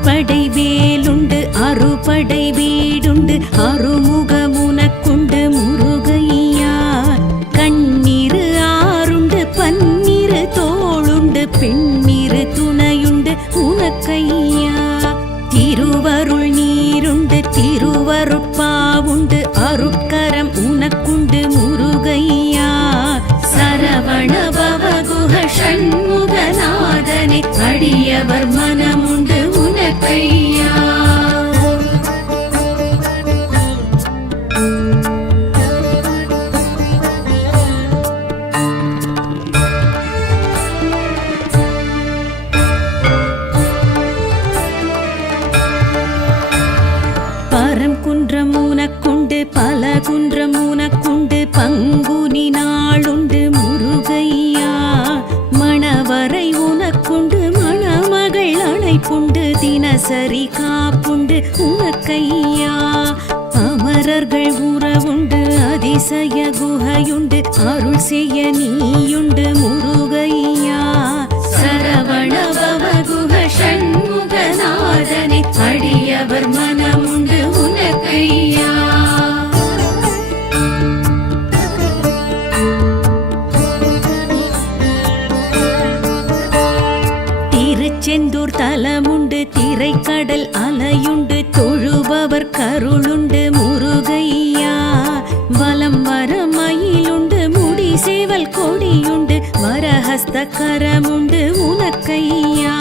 அறுபடை வேலுண்டு அறுபடை வீடுண்டு அறுமுகமுனக்குண்டு முருகையா. கண்ணீரு ஆறுண்டு பன்னிரு தோளுண்டு பெண்ணிரு துணையுண்டு உனக்கையா. திருவருள் நீருண்டு திருவருட்பாவுண்டு அருட்கரம் உனக்குண்டு முருகையா. சரவண பவகுஹ ஷண்முகநாதனே அடியவர் மனமுண்டு உனக்கையா. பரம் குன்றம் உனக்குண்டு பல குன்றம் உனக்குண்டு பங்குனி நாளுண்டு முருகையா. மணவரை உனக்குண்டு மணமகள் அழைப்புண்டு தினசரி காப்புண்டு உனக்கையா. அமரர்கள் உறவுண்டு அதிசய குகையுண்டு அருள் செய்ய நீயுண்டு முருகையா. சரவண பவகுஹ ஷண்முகநாதனே அடியவர் மனமுண்டு உனக்கையா. திருச்செந்தூர் தலமுண்டு திரைக்கடல் அலையுண்டு தொழுபவர் கருளுண்டு முருகையா. வலம் வர மயிலுண்டு முடி சேவல் கொடியுண்டு வரஹஸ்த கரமுண்டு உனக்கையா.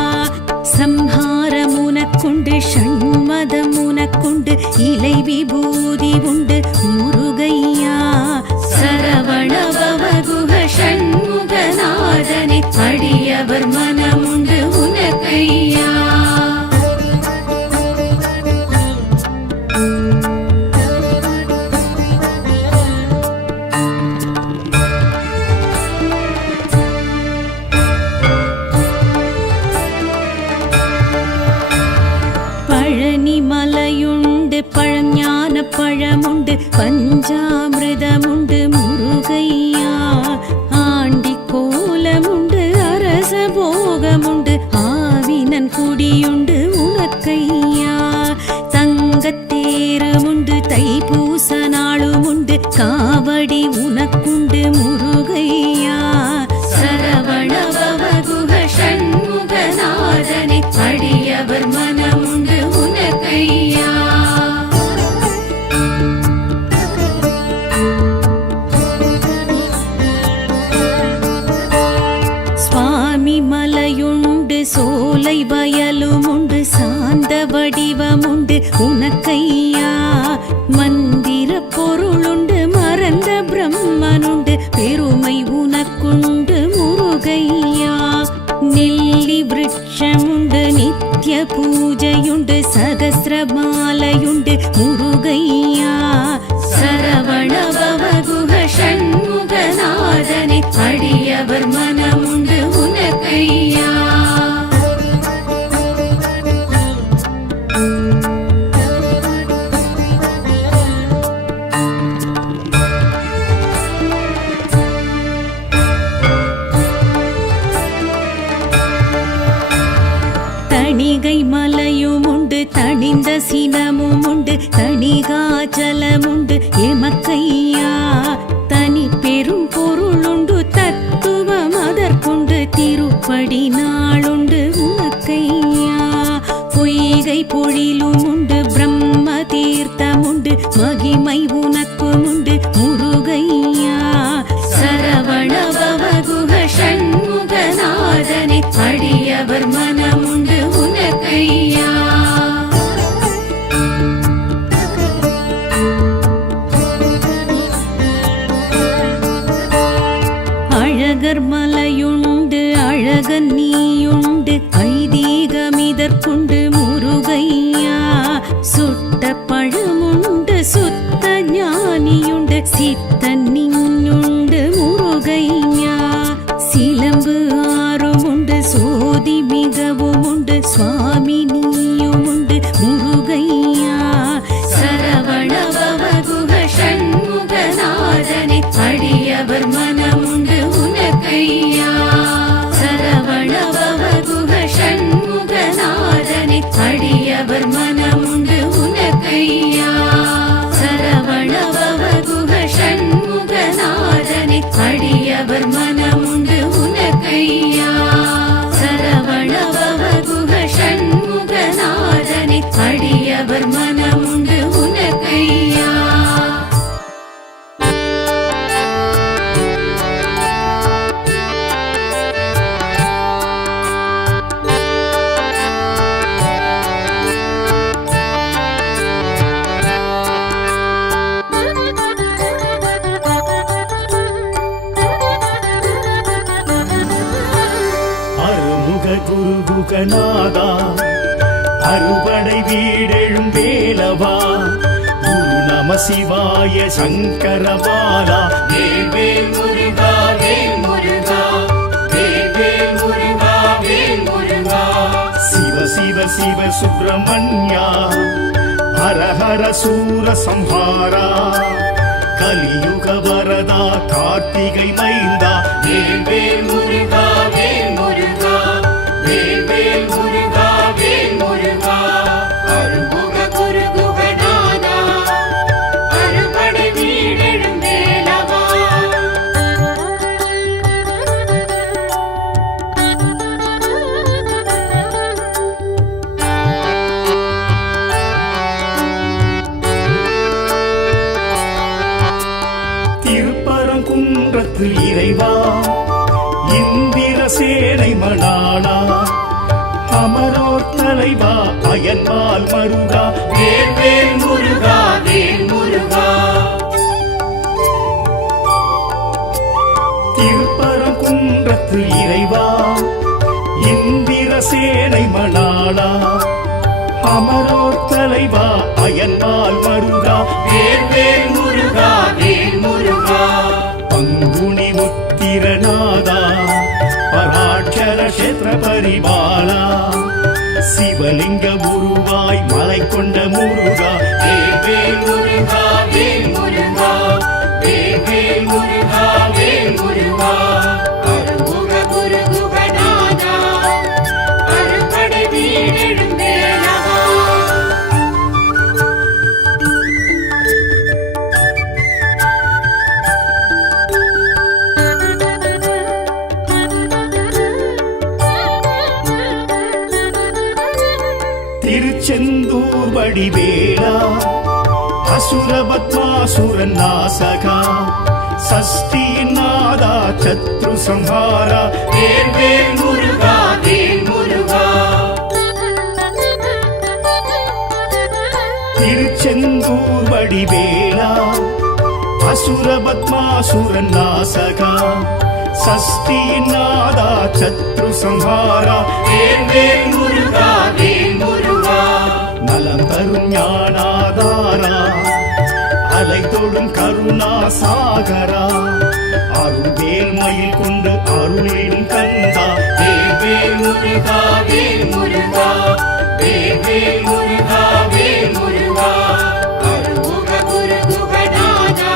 சம்ஹாரம் உனக்குண்டு ஷண்மதம் உனக்குண்டு இலை விபூதி உண்டு முருகையா. சரவண பவகுஹ ஷண்முகநாதனே அடியவர் மனமுண்டு உனக்கையா. பழனி மலையுண்டு பழஞான பழமுண்டு பஞ்சாமிர்தமுண்டு முருகையா. ஆண்டி கோலமுண்டு அரச போகமுண்டு ஆவினன் குடியுண்டு உனக்கையா. தங்கத்தேருமுண்டு தைப்பூச நாளுமுண்டு காவடி உனக்குண்டு முருகையா. சரவண பவகுஹ ஷண்முகநாதனே அடியவர் மனமுண்டு உனக்கையா. சுவாமி மலையுண்டு சோலை வயலுமுண்டு சாந்த வடிவமுண்டு உனக்கையா. மந்திர பொருளுண்டு மறந்த பிரம்மனுண்டு பெருமை உனக்குண்டு முருகையா. நெல்லி விருட்சமுண்டு நித்ய பூஜையுண்டு சகஸ்ரமாலையுண்டு முருகையா. சரவண பவகுஹ ஷண்முகநாதனே அடியவர் மனமுண்டு உனக்கையா. தணிகை மலையுமுண்டு தணிந்த சினமுமுண்டு தணிகாச்சலமுண்டு எமக்கையா. தனி பெரும் பொருளுண்டு தத்துவம் அதற்குண்டு திருப்படி நாளுண்டு உனக்கையா. பொய்கை பொழிலுமுண்டு பிரம்ம தீர்த்தமுண்டு மகிமை உனக்குமுண்டு முருகையா. சரவண பவகுஹ ஷண்முகநாதனே அடியவர் மனமுண்டு உனக்கையா. அழகர் மலையுண்டு அழகன் நீயுண்டு ஐதீகமிதற்குண்டு முருகையா. சுட்ட பழமுண்டு சுத்த ஞானியுண்டு சித்தன் நீயுண்டு முருகையா. சிலம்பு ஆறுமுண்டு சோதி மிகவும் உண்டு சுவாமி நீயுமுண்டு முருகையா. சரவண பவகுஹ ஷண்முகநாதனே அடியவர் மனமுண்டு உனக்கையா. சரவண பவகுஹ ஷண்முகநாதனே அடி குருகுகநாதா அறுபடை வீடெழும் வேலவா குரு நம சிவாய சங்கரபாலா வேல் வேல் முருகா வேல் முருகா வேல் வேல் முருகா வேல் முருகா சிவ சிவ சிவ சுப்பிரமணியா ஹர ஹர சூர சம்ஹாரா கலியுக வரதா கார்த்திகை மைந்தா வேல் வேல் முருகா வேல் முருகா வேல் வேல் முருகா வேல் முருகா அருமுக குருகுகநாதா அறுபடை வீடெழும் வேலவா திருப்பரங்குன்றத்து இறைவா இந்திர சேனை மணாளா அமரோர் தலைவா அயன்பால் மருகா வேல் வேல் முருகா வேல் முருகா திருப்பரங்குன்றத்து இறைவா இந்திர சேனை மணாளா அமரோர் தலைவா அயன்பால் மருகா வேல் வேல் முருகா வேல் முருகா பங்குனி உத்திரநாதா பராட்சர கஷேத்திர பரிபாலா சிவலிங்க உருவாய் மலை கொண்ட முருகா வேல் வேல் முருகா வேல் முருகா வேல் வேல் முருகா வேல் முருகா அருமுக குருகுகநாதா அறுபடை வீடெழும் வேலவா திருச்செந்தூர் வடிவேலா அசுரபத்மாசுரன் நாசகா சஷ்டியின் நாதா சத்ரு சம்ஹாரா வேல் வேல் முருகா வேல் முருகா திருச்செந்தூர் வடிவேலா அசுரபத்மாசுரன் நாசகா சஷ்டியின் நாதா சத்ரு சம்ஹாரா வேல் வேல் முருகா வேல் முருகா நலம் தரும் ஞானாதாரா அலை தொடும் கருணா சாகரா அருள்வேல் மயில் கொண்டு அருளிடும் கந்தா வேல் வேல் முருகா வேல் முருகா வேல் வேல் முருகா வேல் முருகா அருமுக குருகுகநாதா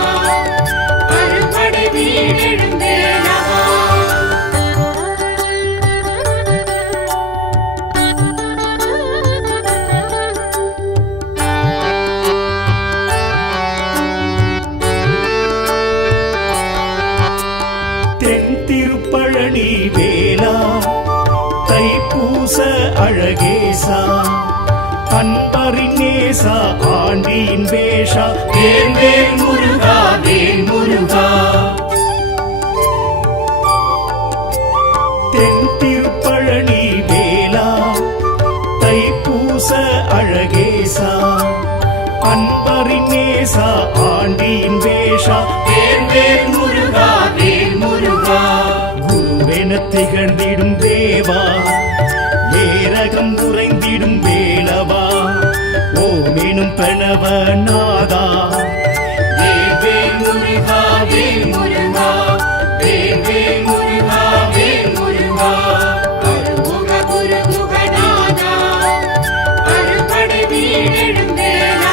அறுபடை வீடெழும் வேலவா தென் திருப்பழனி வேலா தைப்பூச அழகேசா அன்பரின் நேசா ஆண்டியின் வேஷா வேல் வேல் முருகா வேல் முருகா தென் திருப்பழனி வேலா தைப்பூச அழகேசா அன்பரின் நேசா ஆண்டியின் வேஷா வேல் வேல் முருகா வேல் முருகா குருவென திகழ்ந்திடும் தேவா ஏரகம் குறைந்திடும் வேலவா ஓமெனும் பிரணவ நாதா வேல் வேல் முருகா வேல் முருகா வேல் வேல் முருகா வேல் முருகா அருமுக குருகுகநாதா அறுபடை வீடெழும் வேலவா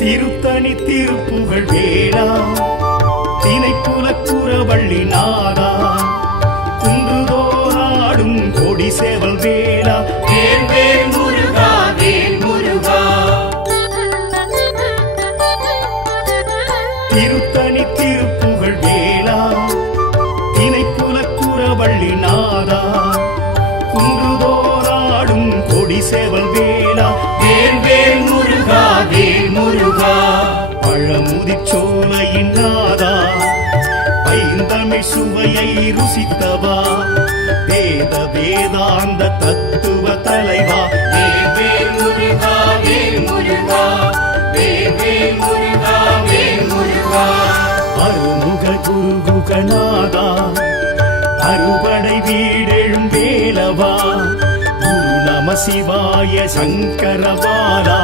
திருத்தணி திருப்புகழ் வேளா திணைப்புலக்குறவள்ளி நாதா குன்றுதோறாடும் கொடி சேவல் வேளா வேல் வேல் முருகா வேல் முருகா திருத்தணி திருப்புகழ் வேளா திணைப்புலக்குறவள்ளி நாதா குன்றுதோறாடும் கொடி சேவல் வேளா வேல் வேல் முருகா வேல் முருகா பழமுதிச்சோலையின் நாதா ஐந்தமிழ் தமிழ் சுவையை ருசித்தவா வேத வேதாந்த தத்துவ தலைவா வேல் முருகா வேல் முருகா வேல் முருகா வேல் முருகா அருமுக குருகுகநாதா அறுபடை வீடெழும் வேலவா குரு நம சிவாய சங்கரபாலா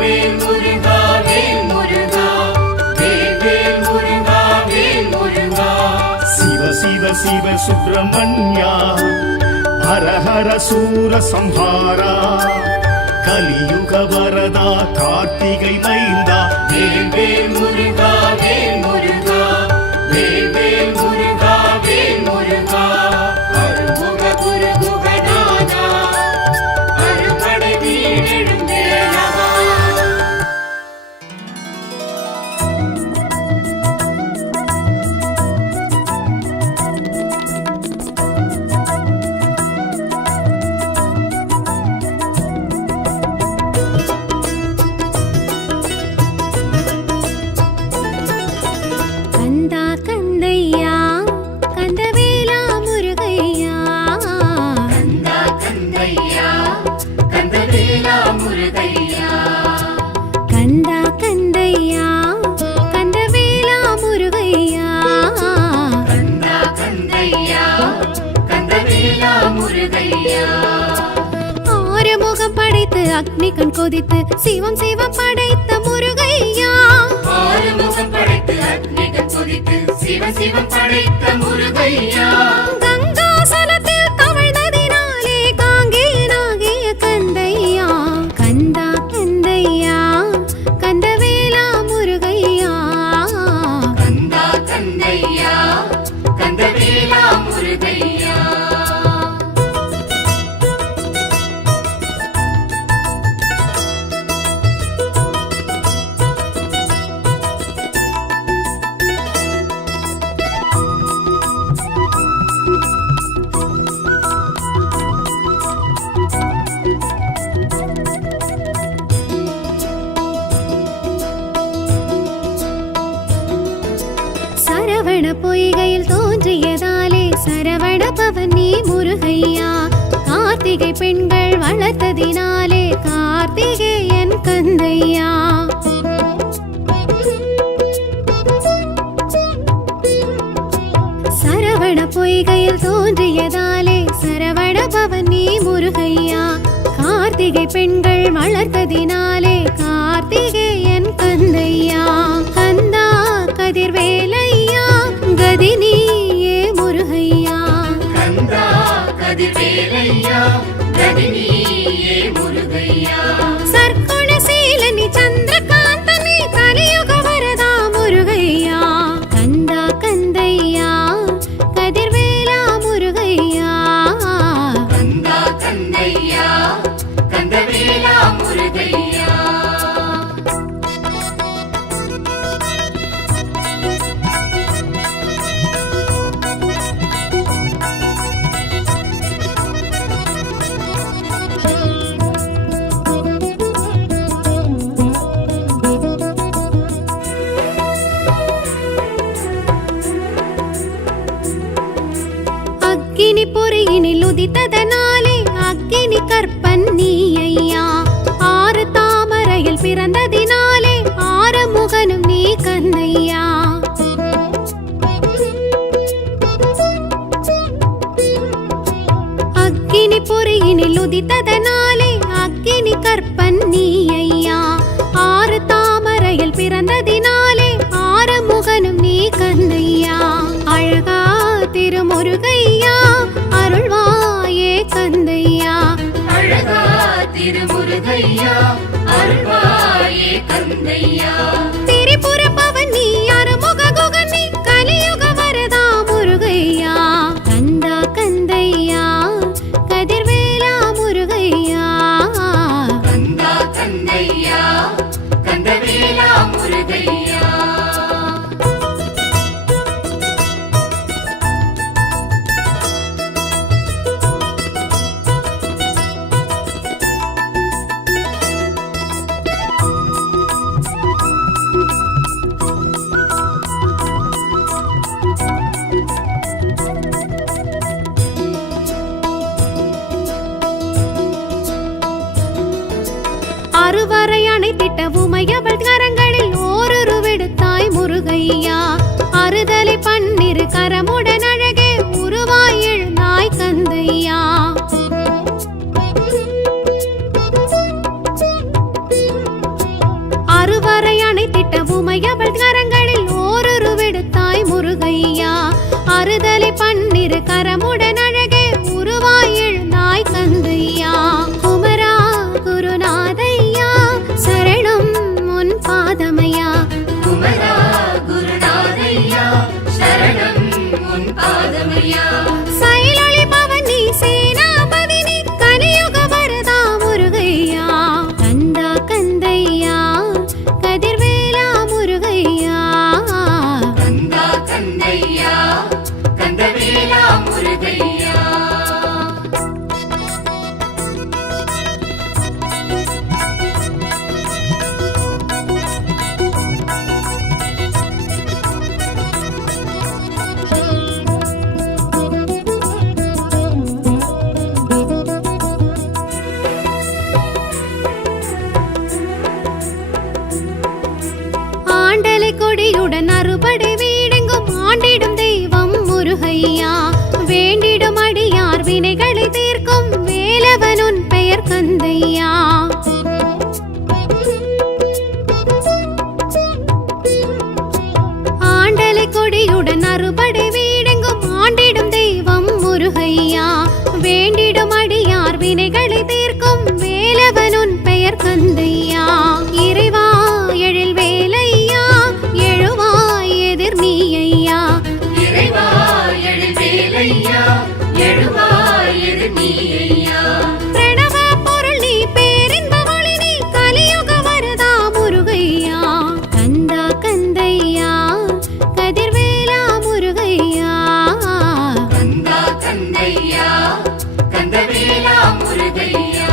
வேல் முருகா வேல் முருகா வேல் முருகா வேல் முருகா சிவ சிவ சிவ சுப்பிரமணியா ஹர ஹர சூர சம்ஹாரா கலியுக வரதா கார்த்திகை மைந்தா வேல் முருகா வேல் முருகா வேல் முருகா வேல் முருகா அருமுக குருகுகநாதா அறுபடை வீடெழும் வேலவா கந்தா கந்தையா கந்தவேலா முருகையா கந்தா கந்தையா கந்தவேலா முருகையா கந்தா கந்தையா கந்தவேலா முருகையா கந்தா கந்தையா கந்தவேலா முருகையா ஆறுமுகம் படைத்து அக்னி கண் கொதித்து சிவம் சிவம் படைத்த முருகையா ஆறுமுகம் படைத்து அக்னிகள் கொதித்து சிவ சிவம் படைத்த முருகையா கங்காசலத்தில் தவழ்ந்ததினாலே காங்கேயனாகிய கந்தையா கந்தா கந்தையா கந்தவேலா முருகையா கந்தா கந்தையா கந்தவேலா முருகையா சரவண பொய்கையில் தோன்றியதாலே சரவண பவனி முருகையா கார்த்திகை பெண்கள் வளர்த்ததினாலே கார்த்திகேயன் கந்தையா சரவண பொய்கையில் தோன்றியதாலே சரவண பவனி முருகையா கார்த்திகை பெண்கள் வளர்த்ததினாலே கார்த்திகேயன் கந்தையா கந்தா கதிர்வேலையா கதினியே முருகையா கந்தா கதிர்வேலையா கதினியே முருகையா சர்க்குணசீலனி சந்திரகாந்தனி கலியுக வரதா முருகையா கந்தா கந்தையா கதிர்வேலா முருகையா கந்தா கந்தையா கந்தவேலா முருகையா அக்கினி பொறியினில் உதித்ததனாலே அக்கினி கற்பன் நீ ஐயா ஆறு தாமரையில் பிறந்ததினாலே ஆறுமுகனும் நீ கந்தையா அக்கினி பொறியினில் உதித்ததனாலே அக்கினி கற்பன் நீ ஐயா ஆறு தாமரையில் பிறந்ததினாலே ஆறுமுகனும் நீ கந்தையா அழகா திருமுருகையா அருள்வாயே கந்தையா அழகா திருமுருகையா அருள்வாயே கந்தையா திரிபுர பவனி அறுமுக குகனி கலியுக வரதா முருகையா கந்தா கந்தையா கதிர்வேலா முருகையா கந்தா கந்தையா கந்தவேலா முருகையா அறுவரை அணைத்திட்ட உமையவள் கரங்களில் ஓருருவெடுத்தாய் முருகையா அறுதலை பன்னிரு கரமுடன் அழகே உருவாய் எழுந்தாய் கந்தையா அறுவரை அணைத்திட்ட உமையவள் கரங்களில் ஓருருவெடுத்தாய் முருகையா அறுதலை பன்னிரு கரமுடன் அழகே உருவாய் எழுந்தாய் கந்தையா குமரா குருநாதையா சரணம் உன் பாதமையா குமரா குருநாதையா சரணம் உன் பாதமையா சைலொளி பவனி சேனாபதினி கலியுக வரதா முருகையா கந்தா கந்தையா கதிர்வேலா முருகையா கந்தா கந்தையா கந்தவேலா முருகையா ஆண்டலை கொடியுடன் அறுபடை வீடெங்கும் ஆண்டிடும் தெய்வம் முருகையா வேண்டிடும் அடியார் வினைகளை தீர்க்கும் வேலவனுன் பெயர் கந்தையா ஆண்டலை கொடியுடன் அறுபடை வீடெங்கும் ஆண்டிடும் தெய்வம் முருகையா வேண்டிடும் அடியார் வினைகளை தீர்க்கும் வேலவனுன் பெயர் கந்தையா இறைவா எழில் வேலையா எழுவாய் எதிர் நீயா இறைவா எழுவேலையா எழுவாய் எதிர் நீயா பிரணவ பொருள் நீ பேரின்ப ஒளி நீ கலியுக வரதா முருகையா கந்தா கந்தையா கதிர்வேலா முருகையா கந்தா கந்தையா கந்தவேலா முருகையா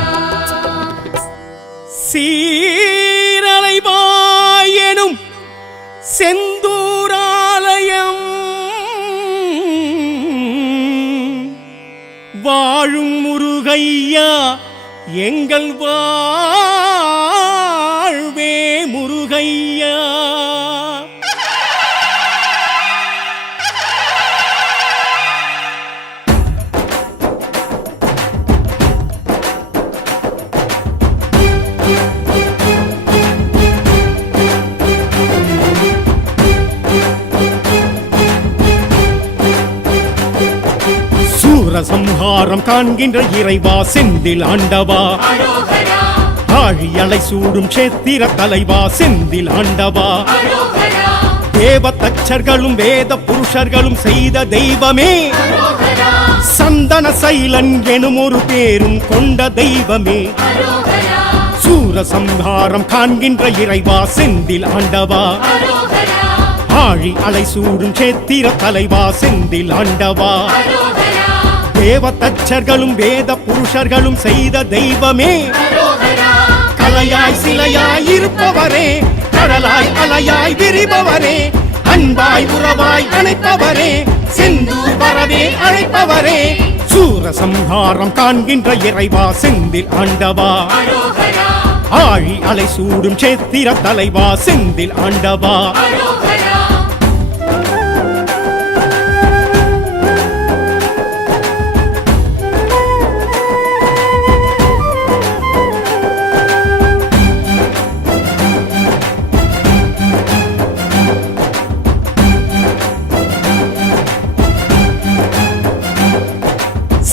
சீரலைவாயெனும் செந்தூராலயம் வாழும் முருகையா எங்கள் வாழ்வே முருகையா சூரசம்ஹாரம் காண்கின்ற இறைவா செந்தில் ஆண்டவா அரோகரா ஆழியலை சூடும் சேத்திர தலைவா செந்தில் ஆண்டவா அரோகரா தேவ தச்சர்களும் வேத புருஷர்களும் செய்த தெய்வமே அரோகரா சந்தன சைலன் எனும் ஒரு பேரும் கொண்ட தெய்வமே அரோகரா சூரசம்ஹாரம் காண்கின்ற இறைவா செந்தில் ஆண்டவா அரோகரா ஆழி அலை சூடும் சேத்திர தலைவா செந்தில் ஆண்டவா அரோகரா தேவ தச்சர்களும் வேத புருஷர்களும் செய்த தெய்வமே அரோகரா கலையாய் சிலையாய் இருப்பவரே கடலாய் அலையாய் விரிபவரே அன்பாய் உறவாய் அணைப்பவரே செந்தூர் வரவே அழைப்பவரே சூரசம்ஹாரம் காண்கின்ற இறைவா செந்தில் ஆண்டவா அரோகரா ஆழி அலை சூடும் சேத்திர தலைவா செந்தில் ஆண்டவா அரோகரா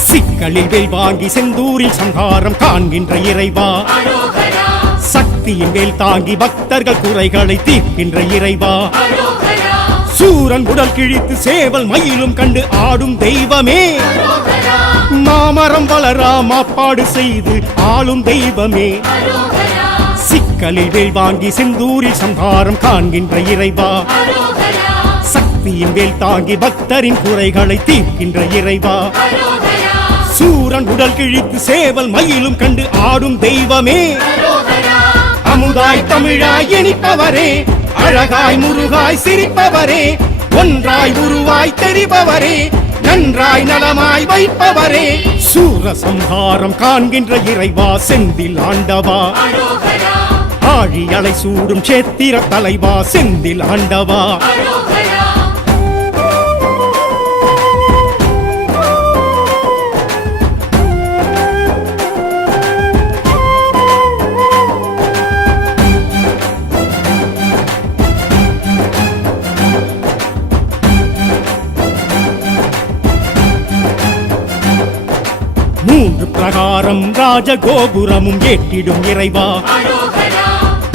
சிக்கலில் வேல் வாங்கி செந்தூரில் சங்காரம் காண்கின்ற இறைவா அரோகரா சக்தியின் வேல் தாங்கி பக்தர்கள் குறைகளை தீர்க்கின்ற இறைவா அரோகரா சூரன் உடல் கிழித்து சேவல் மயிலும் கண்டு ஆடும் தெய்வமே அரோகரா மாமரம் வளரா மாப்பாடு செய்து ஆளும் தெய்வமே அரோகரா சிக்கலில் வேல் வாங்கி செந்தூரில் சங்காரம் காண்கின்ற இறைவா அரோகரா சக்தியின் வேல் தாங்கி பக்தரின் குறைகளை தீர்க்கின்ற இறைவா அரோகரா சூரன் உடல் கிழித்து சேவல் மயிலும் கண்டு ஆடும் தெய்வமே அரோகரா அமுதாய் தமிழாய் இனிப்பவரே அழகாய் முருகாய் சிரிப்பவரே ஒன்றாய் உருவாய் தெரிபவரே நன்றாய் நலமாய் வைப்பவரே சூரசம்ஹாரம் காண்கின்ற இறைவா செந்தில் ஆண்டவா அரோகரா ஆழி அலை சூடும் சேத்திர தலைவா செந்தில் ஆண்டவா அரோகரா மூன்று பிரகாரம் ராஜகோபுரமும் ஏற்றிடும் இறைவா அரோகரா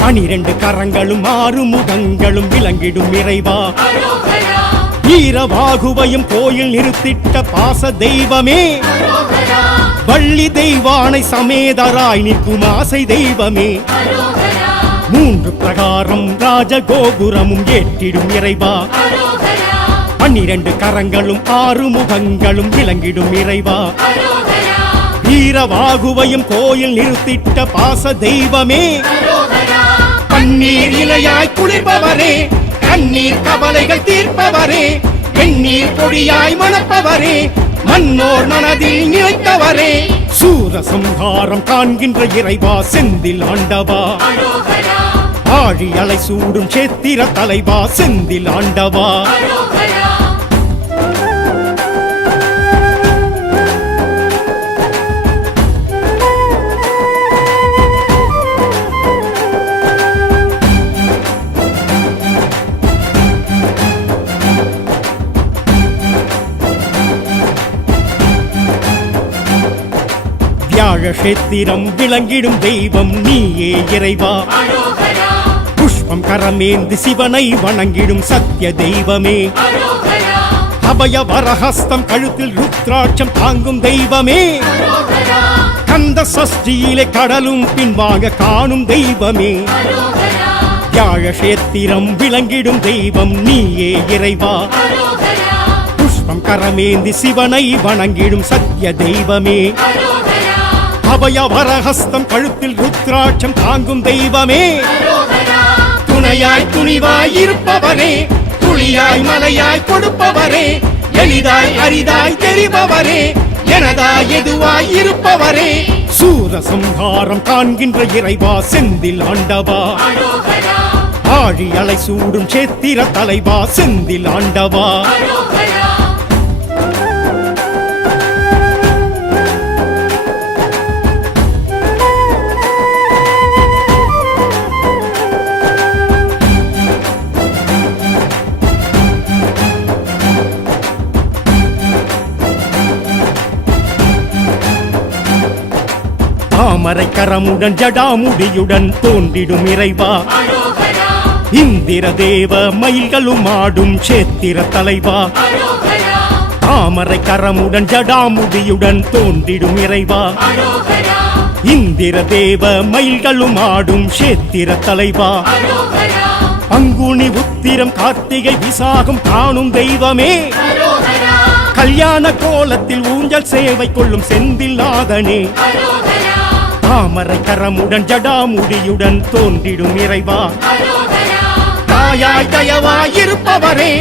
12 கரங்களும் 6 முகங்களும் விளங்கிடும் இறைவா அரோகரா வீரவாகுவையும் கோயில் நிறுத்திட்ட பாச தெய்வமே அரோகரா வள்ளி தெய்வானை சமேதராய் நிற்கும் ஆசை தெய்வமே அரோகரா மூன்று பிரகாரம் ராஜகோபுரமும் ஏற்றிடும் இறைவா அரோகரா 12 கரங்களும் 6 முகங்களும் விளங்கிடும் இறைவா அரோகரா வீரவாகுவையும் கோயில் நிறுத்திட்ட பாச தெய்வமே அரோகரா பன்னீர் இலையாய் குளிர்பவரே கண்ணீர் கவலைகள் தீர்ப்பவரே வெந்நீர் பொடியாய் மணப்பவரே மன்னோர் மனதில் நிலைத்தவரே சூரசம்ஹாரம் காண்கின்ற இறைவா செந்தில் ஆண்டவா அரோகரா ஆழி அலை சூடும் சேத்திர தலைவா செந்தில் ஆண்டவா அரோகரா வியாழ கஷேத்திரம் விளங்கிடும் தெய்வம் நீயே இறைவா அரோகரா புஷ்பம் கரமேந்து சிவனை வணங்கிடும் சத்திய தெய்வமே அரோகரா அபய வரஹஸ்தம் கழுத்தில் ருத்ராட்சம் தாங்கும் தெய்வமே அரோகரா கந்த சஷ்டியிலே கடலும் பின்வாங்க காணும் தெய்வமே அரோகரா வியாழ கஷேத்திரம் விளங்கிடும் தெய்வம் நீயே இறைவா அரோகரா புஷ்பம் கரமேந்தி சிவனை வணங்கிடும் சத்திய தெய்வமே அரோகரா அபய வரஹஸ்தம் கழுத்தில் ருத்ராட்சம் தாங்கும் தெய்வமே அரோகரா துணையாய் துணிவாய் இருப்பவரே துளியாய் மலையாய் கொடுப்பவரே எளிதாய் அரிதாய் தெரிபவரே எனதாய் எதுவாய் இருப்பவரே சூரசம்ஹாரம் காண்கின்ற இறைவா செந்தில் ஆண்டவா அரோகரா ஆழி அலை சூடும் சேத்திர தலைவா செந்தில் ஆண்டவா அரோகரா தாமரை கரமுடன் ஜடாமுடியுடன் தோன்றிடும் இறைவா அரோகரா இந்திர தேவ மயில்களும் ஆடும் சேத்திர தலைவா அரோகரா தாமரை கரமுடன் ஜடாமுடியுடன் தோன்றிடும் இறைவா அரோகரா இந்திர தேவ மயில்களும் ஆடும் சேத்திர தலைவா அரோகரா பங்குனி உத்திரம் கார்த்திகை விசாகம் காணும் தெய்வமே அரோகரா கல்யாண கோலத்தில் ஊஞ்சல் சேவை கொள்ளும் செந்தில் நாதனே அரோகரா தாமரை கரமுடன் ஜடாமுடியுடன் தோன்றிடும் இறைவா அரோகரா தாயாய் தயவாய் இருப்பவரே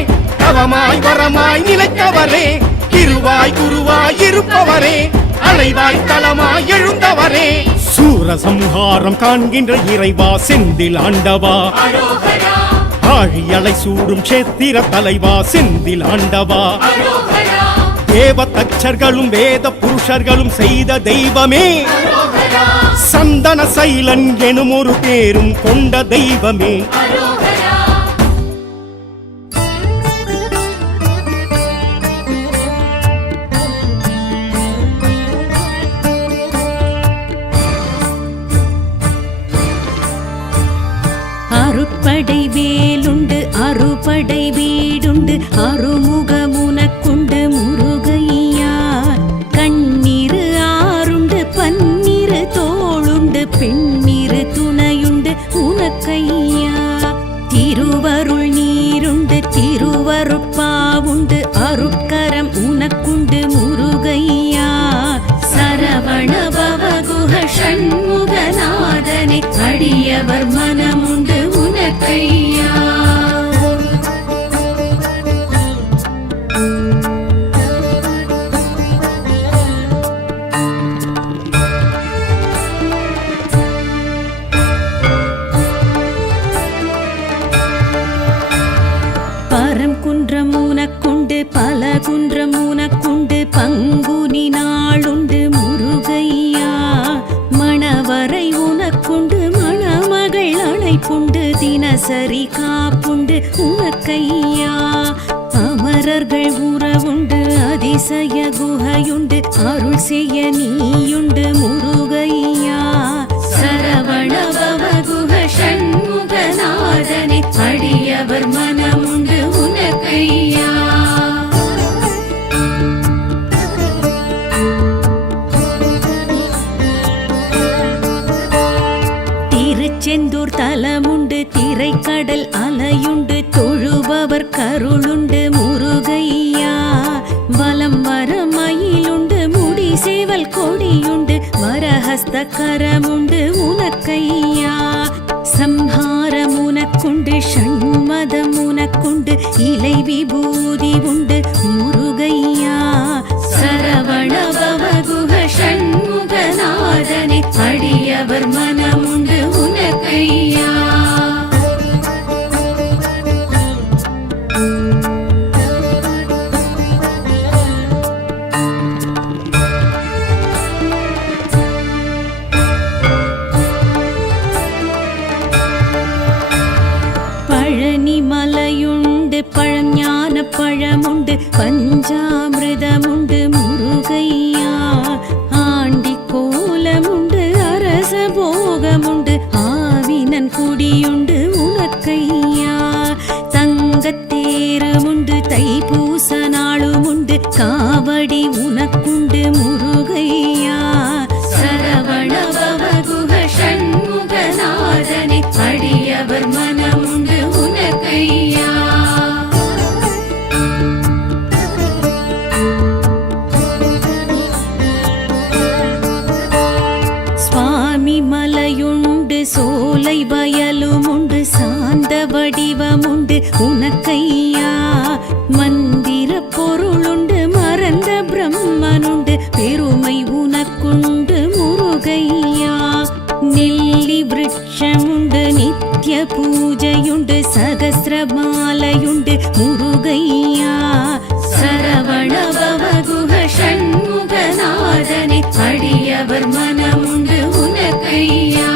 தவமாய் வரமாய் நிலைத்தவரே திருவாய் குருவாய் இருப்பவரே அலைவாய் தலமாய் எழுந்தவரே சூரசம்ஹாரம் காண்கின்ற இறைவா செந்தில் ஆண்டவா அரோகரா ஆழி அலை சூடும் சேத்திர தலைவா செந்தில் ஆண்டவா அரோகரா தேவ தச்சர்களும் வேத புருஷர்களும் செய்த தெய்வமே அரோகரா சந்தன சைலன் எனும் ஒரு பேரும் கொண்ட தெய்வமே அரோகரா அருட்படை வேலுண்டு அறுபடை வீடுண்டு அருமுகமுனக்குண்டு முருகையா கண்ணீரு ஆறுண்டு பன்னிரு தோளுண்டு பெண்ணிரு துணையுண்டு உனக்கையா திருவருள் நீருண்டு திருவருட்பாவுண்டு அருட்கரம் உனக்குண்டு முருகையா சரவண பவகுஹ ஷண்முகநாதனை அடியவர் மனமுண்டு உனக்கையா மணவரை உனக்குண்டு மணமகள் அழைப்புண்டு தினசரி காப்புண்டு உனக்கையா அமரர்கள் உறவுண்டு அதிசய குகையுண்டு அருள் செய்ய நீயுண்டு முருகையா சரவண பவகுஹ ஷண்முகநாதனே அடியவர் மனமுண்டு உனக்கையா திருச்செந்தூர் தலமுண்டு திரைக்கடல் அலையுண்டு தொழுபவர் கருளுண்டு முருகையா வலம் வர மயிலுண்டு முடி சேவல் கொடியுண்டு வரஹஸ்த கரமுண்டு உனக்கையா சம்ஹாரம் உனக்குண்டு ஷண்மதம் உனக்குண்டு இலை விபூதி உண்டு முருகையா சரவண பவகுஹ ஷண்முகநாதனே அடியவர் மனமுண்டு உனக்கையா பழனிமலையுண்டு பழஞான பழமுண்டு பஞ்சாமிர்தமுண்டு முருகையா ஆண்டி கோலமுண்டு அரச போகமுண்டு ஆவினன் குடியுண்டு உனக்கையா தங்கத்தேருமுண்டு தைப்பூச நாளுமுண்டு காவடி உனக்குண்டு முருகையா சரவண பவகுஹ ஷண்முகநாதனே அடியவர் மனமுண்டு உனக்கையா சுவாமி மலையுண்டு சோலை வயலுமுண்டு சாந்த வடிவமுண்டு உனக்கையா மந்திர பொருளுண்டு மறந்த பிரம்மனுண்டு பெருமை உனக்குண்டு முருகையா நெல்லி விருட்சமுண்டு நித்ய பூஜையுண்டு சகஸ்ரமாலையுண்டு முருகையா சரவண பவகுஹ ஷண்முகநாதனே அடியவர் மனமுண்டு உனக்கையா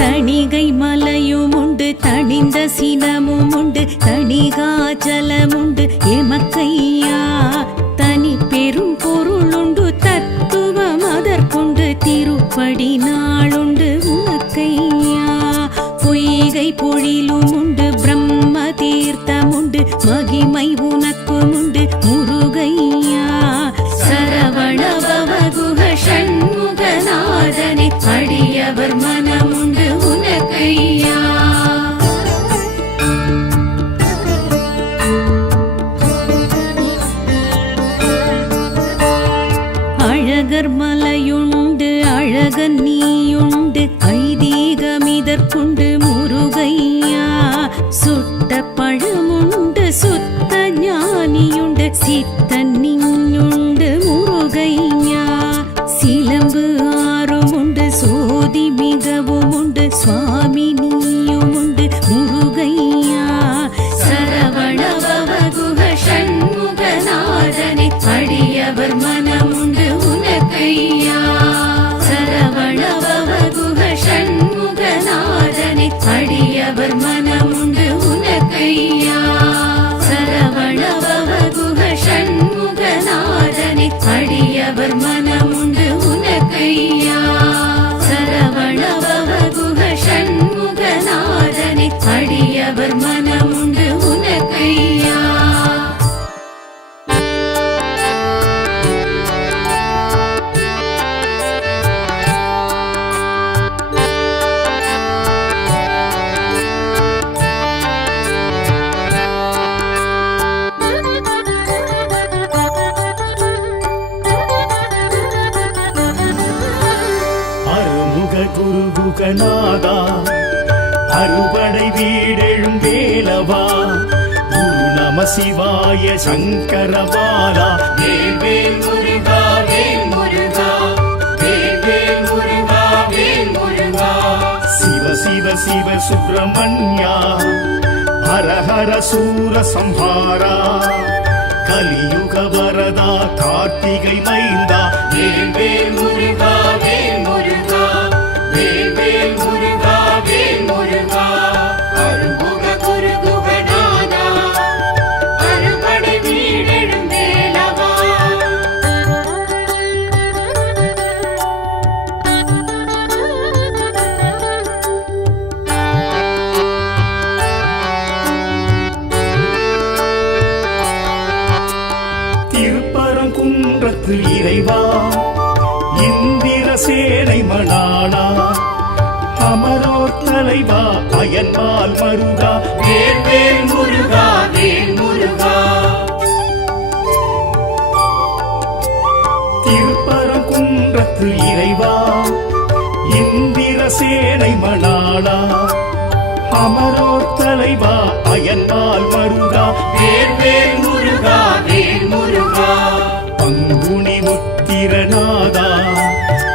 தணிகை மலையுமுண்டு தணிந்த சினமுமுண்டு தணிகாச்சலமுண்டு எமக்கையா தனி பெரும் பொருளுண்டு தத்துவம் அதற்குண்டு திருப்படி நாளுண்டு உனக்கையா பொய்கை பொழிலுமுண்டு பிரம்ம தீர்த்தமுண்டு மகிமை உனக்குமுண்டு முருகையா சரவண பவகுஹ ஷண்முகநாதனே அடியவர் மனமுண்டு உனக்கையா அழகர் மலையுண்டு அழகன் நீயுண்டு ஐதீகமிதற்குண்டு முருகையா சுட்ட பழமுண்டு சுத்த ஞானியுண்டு சித்தன் நீயுண்டு முருகையா சிலம்பு ஆறுமுண்டு சோதி மிகவும் உண்டு சுவாமி நீயுமுண்டு முருகையா சரவண பவகுஹ ஷண்முகநாதனே அடியவர் மனமுண்டு உனக்கையா சரவண பவகுஹ ஷண்முகநாதனே அடியவர் மனமுண்டு உனக்கையா சரவண பவகுஹ ஷண்முகநாதனே அடியவர் மனமுண்டு உனக்கையா சரவண பவகுஹ ஷண்முகநாதனே அடியவர் மனமுண்டு உனக்கையா குருகுகநாதா அறுபடை வீடெழும் வேலவா குரு நம சிவாய சங்கரபாலா வேல் வேல் முருகா வேல் முருகா வேல் வேல் முருகா சிவ சுப்பிரமணியா ஹர ஹர சூர சம்ஹாரா கலியுக வரதா கார்த்திகை மைந்தா வேல் வேல் முருகா வேல் முருகா வேல் வேல் முருகா வேல் முருகா அருள்முக குருகுகநாதா அறுபடை வீடெழும் வேலவா திருப்பரங்குன்றத்து இறைவா இந்திர சேனை மணாளா அமரோர் தலைவா அயன்மால் மருகா வேல் வேல் முருகா வேல் முருகா திருப்பரங்குன்றத்து இறைவா இந்திர சேனை மணாளா அமரோர் தலைவா அயன்மால் மருகா வேல் வேல் முருகா வேல் முருகா பங்குனி உத்திரநாதா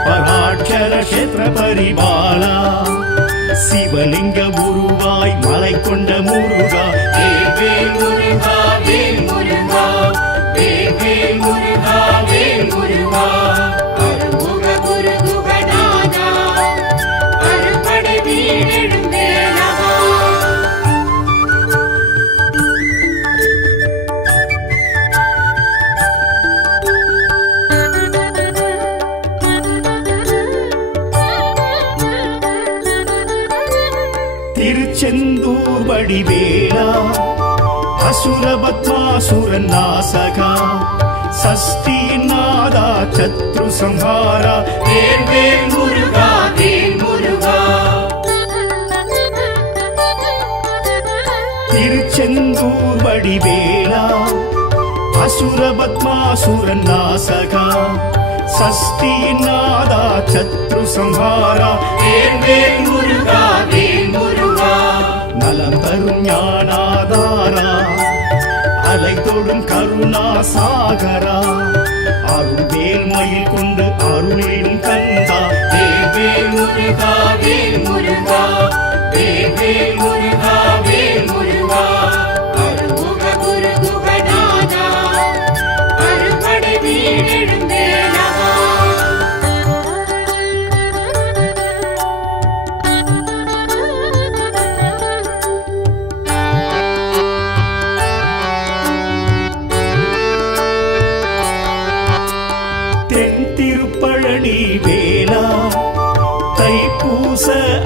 பராட்சர கஷேத்திர பரிபாலா சிவலிங்க உருவாய் மலை கொண்ட முருகா வேல் வேல் முருகா வேல் முருகா வேல் வேல் முருகா வேல் முருகா அருள்முக குருகுகநாதா அறுபடை வீடெழும் வேலவா திருச்செந்தூர் வடிவேலா அசுரபத்மாசுரன் நாசகா சஷ்டியின் நாதா சத்ரு சம்ஹாரா வேல் வேல் முருகா வேல் முருகா திருச்செந்தூர் வடிவேலா அசுரபத்மாசுரன் நாசகா சஷ்டியின் நாதா சத்ரு சம்ஹாரா வேல் வேல் முருகா வேல் முருகா நலம் தரும் ஞானாதாரா அலை தொடும் கருணா சாகரா அருள்வேல் மயில் கொண்டு அருளிடும் கந்தா வேல் வேல் முருகா வேல் முருகா வேல் வேல் முருகா வேல் முருகா அருள்முக குருகுகநாதா அறுபடை வீடெழும் வேலவா தென் திருப்பழனி வேலா தைப்பூச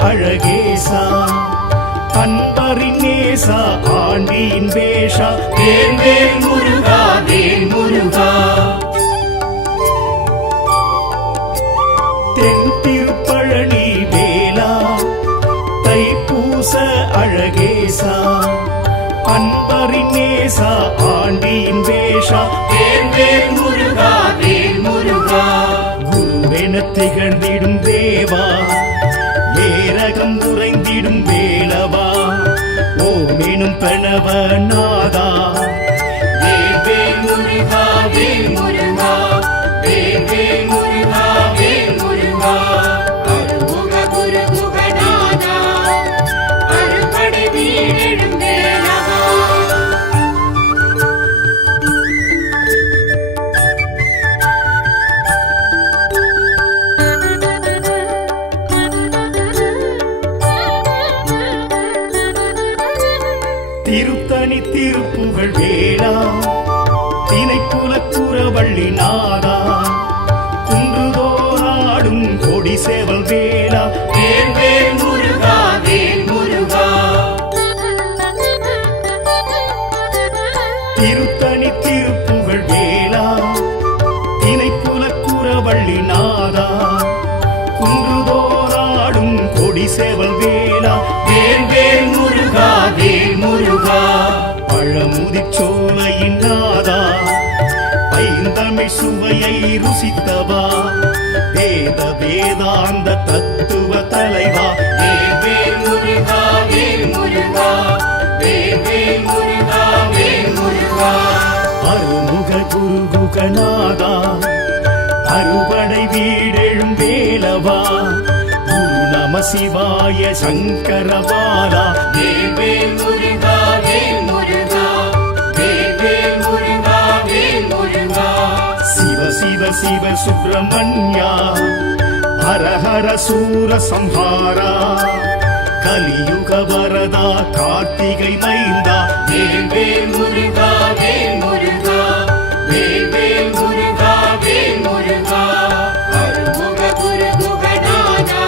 அழகேசா அன்பரின் நேசா ஆண்டியின் வேஷா வேல் வேல் முருகா வேல் முருகா தென் திருப்பழனி வேலா தைப்பூச அழகேசா அன்பரின் நேசா ஆண்டியின் வேஷா வேல் வேல் முருகா வேல் முருகா குருவென திகழ்ந்திடும் தேவா ஏரகம் உறைந்திடும் வேலவா ஓமெனும் பிரணவ நாதா வேல் வேல் முருகா வேல் முருகா வேல் வேல் முருகா வேல் முருகா அருள்முக குருகுகநாதா அறுபடை வீடெழும் வேலவா திருத்தணி திருப்புகழ் வேளா திணைப்புலக்குறவள்ளி நாதா குன்றுதோராடும் கொடி சேவல் வேளா வேல் வேல் முருகா வேல் முருகா திருத்தணி திருப்புகழ் வேளா திணைப்புலக்குறவள்ளி நாதா குன்றுதோராடும் கொடி சேவல் வேளா வேல் வேல் முருகா வேல் முருகா பழமுதிர்ச்சோலையின் நாதா பைந்தமிழ் சுவையை ருசித்தவா வேத வேதாந்த தத்துவ தலைவா வேல் வேல் முருகா வேல் முருகா வேல் வேல் முருகா வேல் முருகா அருமுக குருகுகநாதா அறுபடை வீடெழும் வேலவா குரு நம சிவாய சங்கரபாலா வேல் முருகா வேல் முருகா வேல் முருகா வேல் முருகா சிவ சிவ சிவ சுப்பிரமணியா ஹர ஹர சூர சம்ஹாரா கலியுக வரதா கார்த்திகை மைந்தா வேல் முருகா வேல் முருகா வேல் முருகா வேல் முருகா அருமுக குரு குகநாதா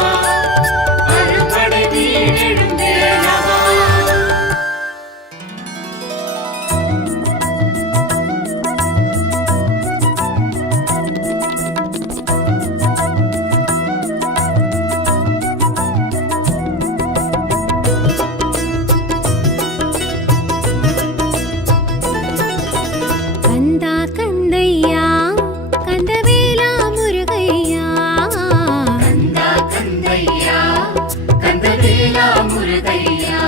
அரும்படை வீடெழுந்தேனவா கந்தா கந்தையா கந்தவேலா முருகையா கந்தா கந்தையா கந்தவேலா முருகையா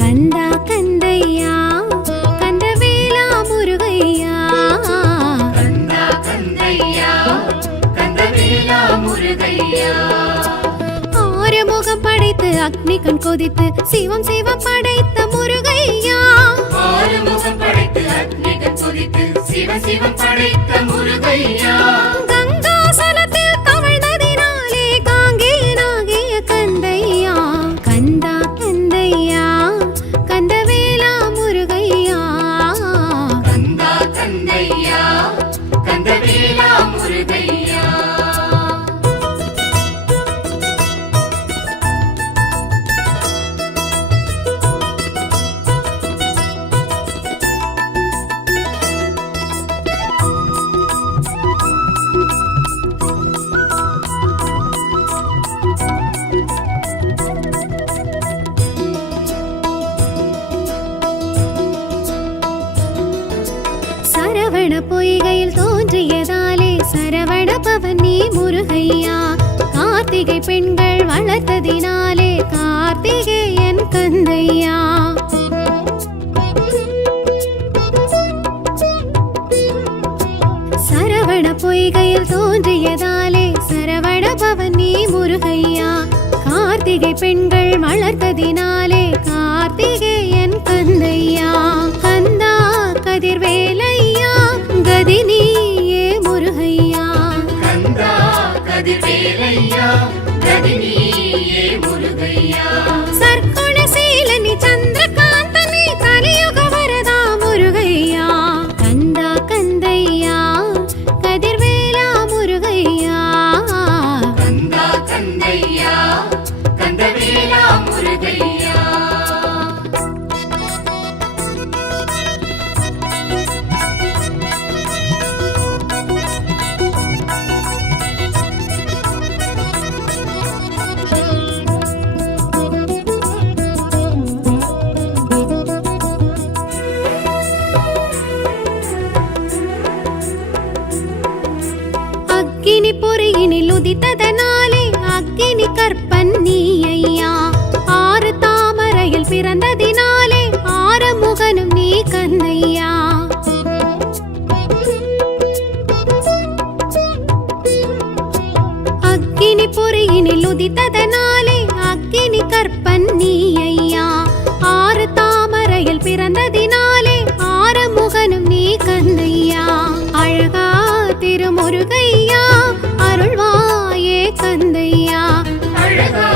கந்தா கந்தையா கந்தவேலா முருகையா கந்தா கந்தையா கந்தவேலா முருகையா ஆறுமுகம் படைத்து அக்னி கண் கொதித்து சிவம் சிவம் படைத்த முருகையா ஆறுமுகம் படைத்து அக்னிகள் கொதித்து சிவம் படைத்த முருகையா கங்காசலத்தில் தவழ்ந்ததினாலே காங்கேயனாகிய கந்தையா கந்தா கந்தையா கந்தவேலா முருகையா கந்தா கந்தையா கந்தவேலா முருகையா சரவண பொய்கையில் தோன்றியதாலே சரவண பவனி முருகையா கார்த்திகை பெண்கள் வளர்த்ததினாலே கார்த்திகேயன் கந்தையா சரவண பொய்கையில் தோன்றியதாலே சரவண பவனி முருகையா கார்த்திகை பெண்கள் வளர்த்ததினாலே கார்த்திகேயன் கந்தையா கந்தா கதிர்வேலையா கதினியே முருகையா கந்தா கதிர்வேலையா கதினியே முருகையா சர்க்குணசீலனி சந்திரகாந்தனி கலியுக வரதா முருகையா கந்தா கந்தையா கதிர்வேலா முருகையா கந்தா கந்தையா கந்தவேலா முருகையா அக்கினி பொறியினில் உதித்ததனாலே அக்கினி கற்பன் நீ ஐயா ஆறு தாமரையில் பிறந்ததினாலே ஆறுமுகனும் நீ கந்தையா அக்கினி பொறியினில் உதித்ததனாலே அக்கினி கற்பன் நீ ஐயா ஆறு தாமரையில் பிறந்ததினாலே ஆறுமுகனும் நீ கந்தையா அழகா திருமுருகையா அருள்வாயே கந்தையா அழகா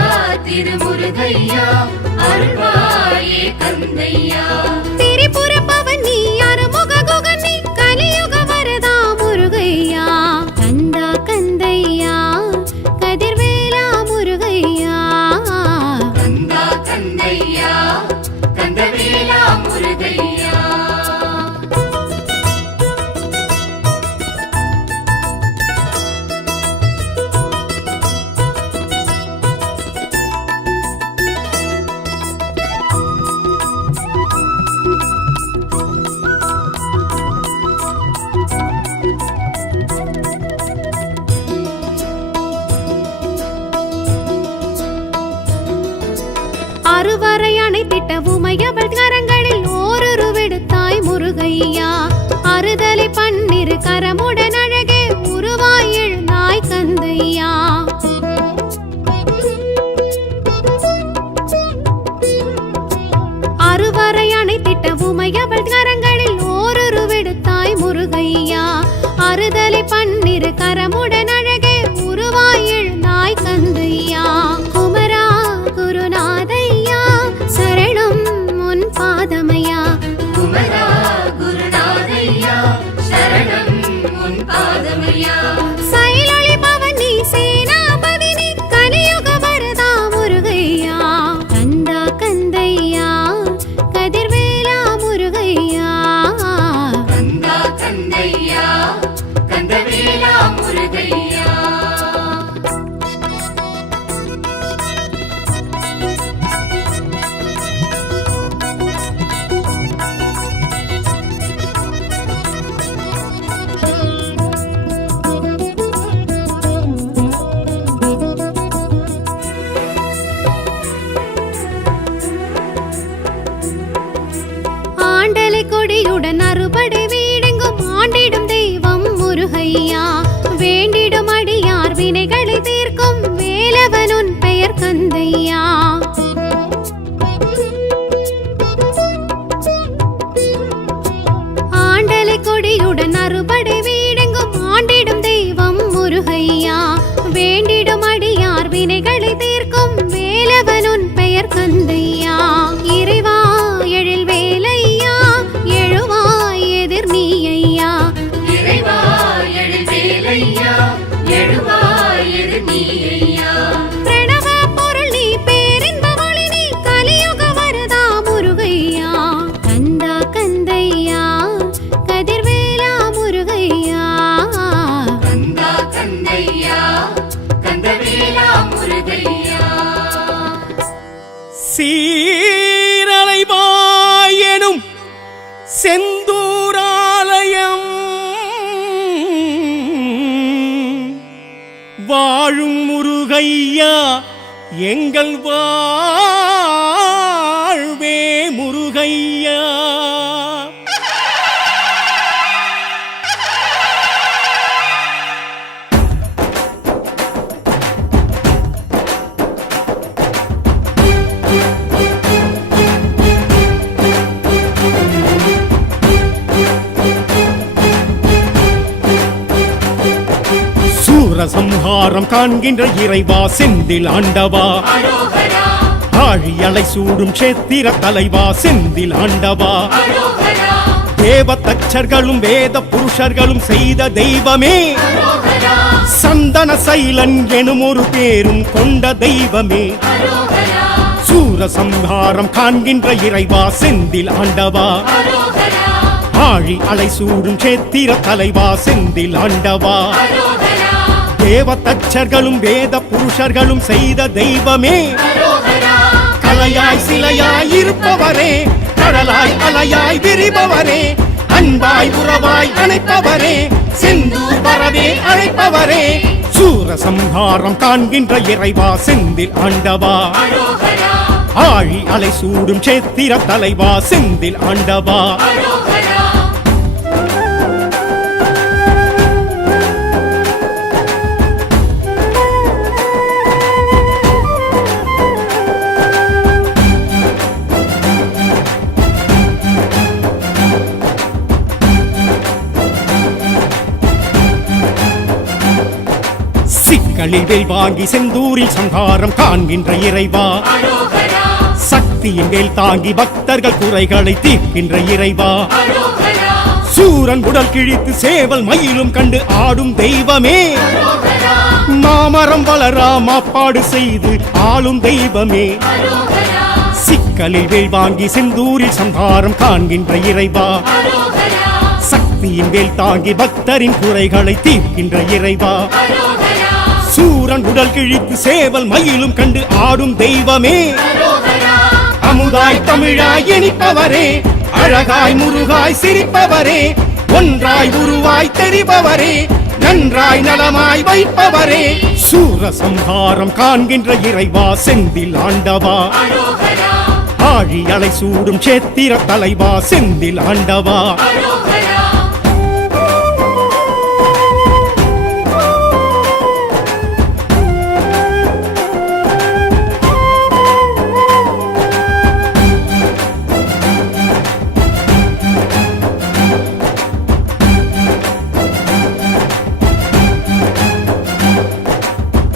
திருமுருகையா அருள்வாயே கந்தையா திரிபுர பவனி அருமுக குகனி கலியுக வரதா முருகையா கந்தா கந்தையா கதிர்வேலா முருகையா கந்தா கந்தையா கந்தவேலா முருகையா அறுவரை அணைத்திட்ட உமையவள் கரங்களில் ஓரொரு விடுத்தாய் முருகையா அறுதலை பன்னிரு கரமுடன் அழகே உருவாய் எழுந்தாய் கந்தையா சீரலைவாயெனும் செந்தூராலயம் வாழும் முருகையா எங்கள் வாழ்வே முருகையா. சூரசம்ஹாரம் காண்கின்ற இறைவா செந்தில் ஆண்டவா, அரோகரா ஆழி அலை சூடும் சேத்திர தலைவா செந்தில் ஆண்டவா, அரோகரா தேவ தச்சர்களும் வேத புருஷர்களும் செய்த தெய்வமே, அரோகரா சந்தன சைலன் எனும் ஒரு பேரும் கொண்ட தெய்வமே, அரோகரா சூரசம்ஹாரம் காண்கின்ற இறைவா செந்தில் ஆண்டவா, அரோகரா ஆழி அலை சூடும் சேத்திர தலைவா செந்தில் ஆண்டவா, அரோகரா தேவ தச்சர்களும் வேத புருஷர்களும் செய்த தெய்வமே, அரோகரா கலையாய் சிலையாய் இருப்பவரே, கடலாய் அலையாய் விரிபவரே, அன்பாய் உறவாய் அணைப்பவரே, செந்தூர் வரவே அழைப்பவரே, சூரசம்ஹாரம் காண்கின்ற இறைவா செந்தில் ஆண்டவா, அரோகரா ஆழி அலை சூடும் சேத்திர தலைவா செந்தில் ஆண்டவா. அரோகரா சிக்கலில் வேல் வாங்கி செந்தூரில் சங்காரம் காண்கின்ற இறைவா, அரோகரா சக்தியின் வேல் தாங்கி பக்தர்கள் குறைகளை தீர்க்கின்ற இறைவா, அரோகரா சூரன் உடல் கிழித்து சேவல் மயிலும் கண்டு ஆடும் தெய்வமே, அரோகரா மாமரம் வளரா மாப்பாடு செய்து ஆளும் தெய்வமே, அரோகரா சிக்கலில் வேல் வாங்கி செந்தூரில் சங்காரம் காண்கின்ற இறைவா, அரோகரா சக்தியின் வேல் தாங்கி பக்தரின் குறைகளை தீர்க்கின்ற இறைவா, அரோகரா சூரன் உடல் கிழித்து சேவல் மயிலும் கண்டு ஆடும் தெய்வமே, அரோகரா அமுதாய் தமிழாய் இனிப்பவரே, அழகாய் முருகாய் சிரிப்பவரே, ஒன்றாய் உருவாய் தெரிபவரே, நன்றாய் நலமாய் வைப்பவரே, சூரசம்ஹாரம் காண்கின்ற இறைவா செந்தில் ஆண்டவா, அரோகரா ஆழி அலை சூடும் சேத்திர தலைவா செந்தில் ஆண்டவா. அரோகரா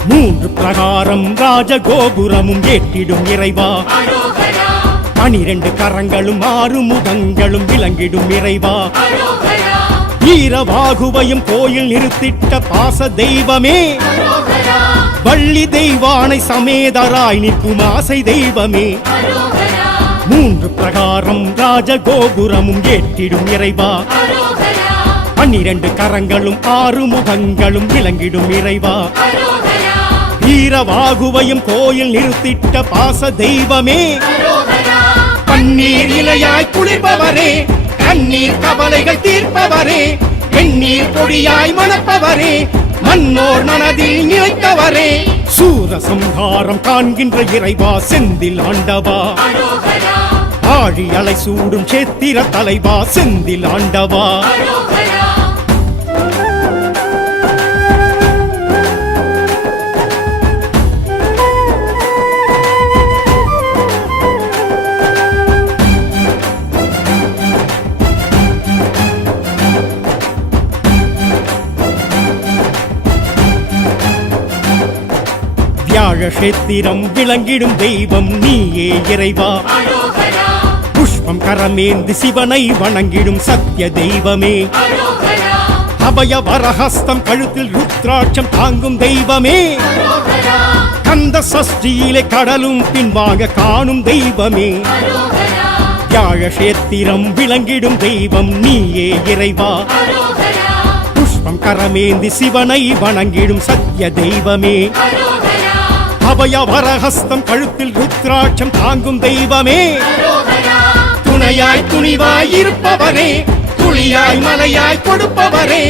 மூன்று பிரகாரம் ராஜகோபுரமும் ஏற்றிடும் இறைவா, அரோகரா 12 கரங்களும் 6 முகங்களும் விளங்கிடும் இறைவா, அரோகரா வீரவாகுவையும் கோயில் நிறுத்திட்ட பாச தெய்வமே, அரோகரா வள்ளி தெய்வானை சமேதராய் நிற்கும் ஆசை தெய்வமே, அரோகரா மூன்று பிரகாரம் ராஜகோபுரமும் ஏற்றிடும் இறைவா, அரோகரா 12 கரங்களும் 6 முகங்களும் விளங்கிடும் இறைவா, அரோகரா வீரவாகுவையும் கோயில் நிறுத்திட்ட பாச தெய்வமே, அரோகரா பன்னீர் இலையாய் குளிர்பவரே, கண்ணீர் கவலைகள் தீர்ப்பவரே, வெந்நீர் பொடியாய் மணப்பவரே, மன்னோர் மனதில் நிலைத்தவரே, சூரசம்ஹாரம் காண்கின்ற இறைவா செந்தில் ஆண்டவா, அரோகரா ஆழி அலை சூடும் சேத்திர தலைவா செந்தில் ஆண்டவா. அரோகரா வியாழக்ஷேத்திரம் விளங்கிடும் தெய்வம் நீயே இறைவா, அரோகரா புஷ்பம் கரமேந்தி சிவனை வணங்கிடும் சத்திய தெய்வமே, அரோகரா அபய வரஹஸ்தம் கழுத்தில் ருத்ராட்சம் தாங்கும் தெய்வமே, அரோகரா கந்த சஷ்டியிலே கடலும் பின்வாங்க காணும் தெய்வமே, அரோகரா வியாழக்ஷேத்திரம் விளங்கிடும் தெய்வம் நீயே இறைவா, அரோகரா புஷ்பம் கரமேந்தி சிவனை வணங்கிடும் சத்திய தெய்வமே, அரோகரா அபய வரஹஸ்தம் கழுத்தில் ருத்ராட்சம் தாங்கும் தெய்வமே அரோகரா துணையாய் துணிவாய் இருப்பவரே துளியாய் மலையாய் கொடுப்பவரே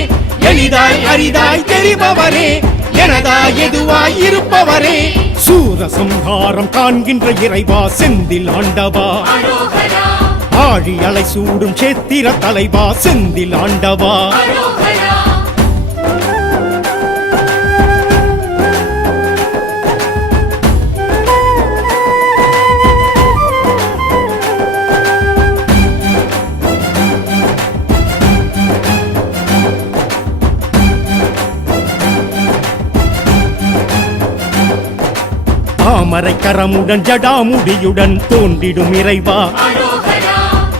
எளிதாய் அரிதாய் தெரிபவரே எனதாய் எதுவாய் இருப்பவரே சூரசம்ஹாரம் காண்கின்ற இறைவா செந்தில் ஆண்டவா அரோகரா ஆழி அலை சூடும் சேத்திர தலைவா செந்தில் ஆண்டவா அரோகரா தாமரை கரமுடன் ஜடாமுடியுடன் தோன்றிடும் இறைவா அரோகரா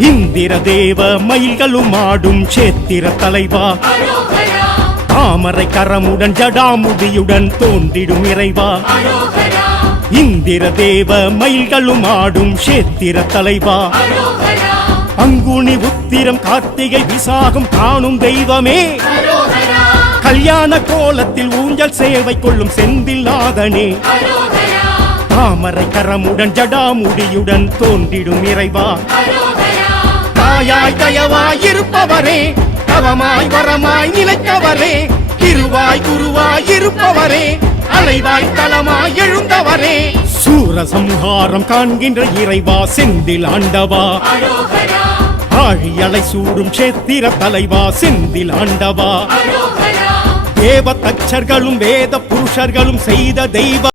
இந்திர தேவ மயில்களும் ஆடும் சேத்திர தலைவா அரோகரா தாமரை கரமுடன் ஜடாமுடியுடன் தோன்றிடும் இறைவா அரோகரா இந்திர தேவ மயில்களும் ஆடும் சேத்திர தலைவா அரோகரா அங்குனி உத்திரம் கார்த்திகை விசாகம் காணும் தெய்வமே அரோகரா கல்யாண கோலத்தில் ஊஞ்சல் சேவை கொள்ளும் செந்தில் நாதனே அரோகரா தாமரை கரமுடன் ஜடாமுடியுடன் தோன்றிடும் இறைவா அரோகரா தாயாய் தயவாய் இருப்பவரே தவமாய் வரமாய் நிலைத்தவரே திருவாய் குருவாய் இருப்பவரே அலைவாய் தலமாய் எழுந்தவரே சூரசம்ஹாரம் காண்கின்ற இறைவா செந்தில் ஆண்டவா அரோகரா ஆழி அலை சூடும் சேத்திர தலைவா செந்தில் ஆண்டவா அரோகரா தேவ தச்சர்களும் வேத புருஷர்களும் செய்த தெய்வ